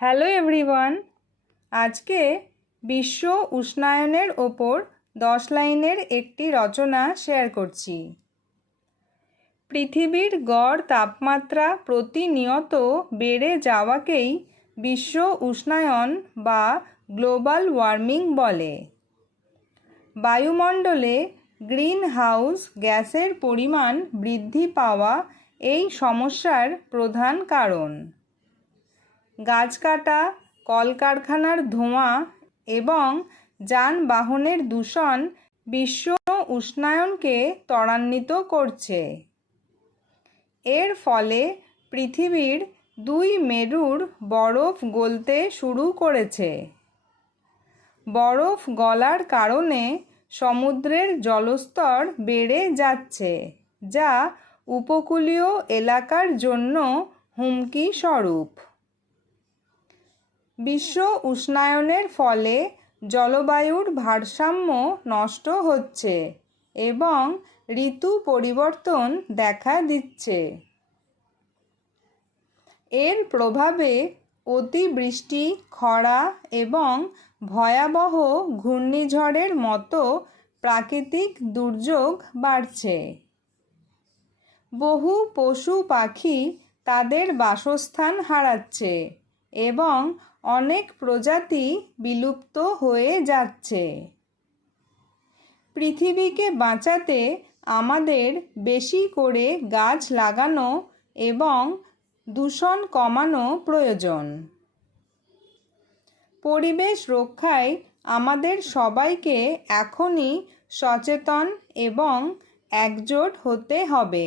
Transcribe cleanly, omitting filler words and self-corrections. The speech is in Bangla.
হ্যালো এভরিওয়ান, আজকে বিশ্ব উষ্ণায়নের ওপর 10 লাইনের একটি রচনা শেয়ার করছি। পৃথিবীর গড় তাপমাত্রা প্রতিনিয়ত বেড়ে যাওয়াকেই বিশ্ব উষ্ণায়ন বা গ্লোবাল ওয়ার্মিং বলে। বায়ুমণ্ডলে গ্রিনহাউস গ্যাসের পরিমাণ বৃদ্ধি পাওয়া এই সমস্যার প্রধান কারণ। গাছ কাটা, কলকারখানার ধোঁয়া এবং যানবাহনের দূষণ বিশ্ব উষ্ণায়নকে ত্বরান্বিত করছে। এর ফলে পৃথিবীর 2 মেরুর বরফ গলতে শুরু করেছে। বরফ গলার কারণে সমুদ্রের জলস্তর বেড়ে যাচ্ছে, যা উপকূলীয় এলাকার জন্য হুমকি স্বরূপ। বিশ্ব উষ্ণায়নের ফলে জলবায়ুর ভারসাম্য নষ্ট হচ্ছে এবং ঋতু পরিবর্তন দেখা দিচ্ছে। এর প্রভাবে অতিবৃষ্টি, খরা এবং ভয়াবহ ঘূর্ণিঝড়ের মতো প্রাকৃতিক দুর্যোগ বাড়ছে। বহু পশু পাখি তাদের বাসস্থান হারাচ্ছে এবং অনেক প্রজাতি বিলুপ্ত হয়ে যাচ্ছে। পৃথিবীকে বাঁচাতে আমাদের বেশি করে গাছ লাগানো এবং দূষণ কমানো প্রয়োজন। পরিবেশ রক্ষায় আমাদের সবাইকে এখনই সচেতন এবং একজোট হতে হবে।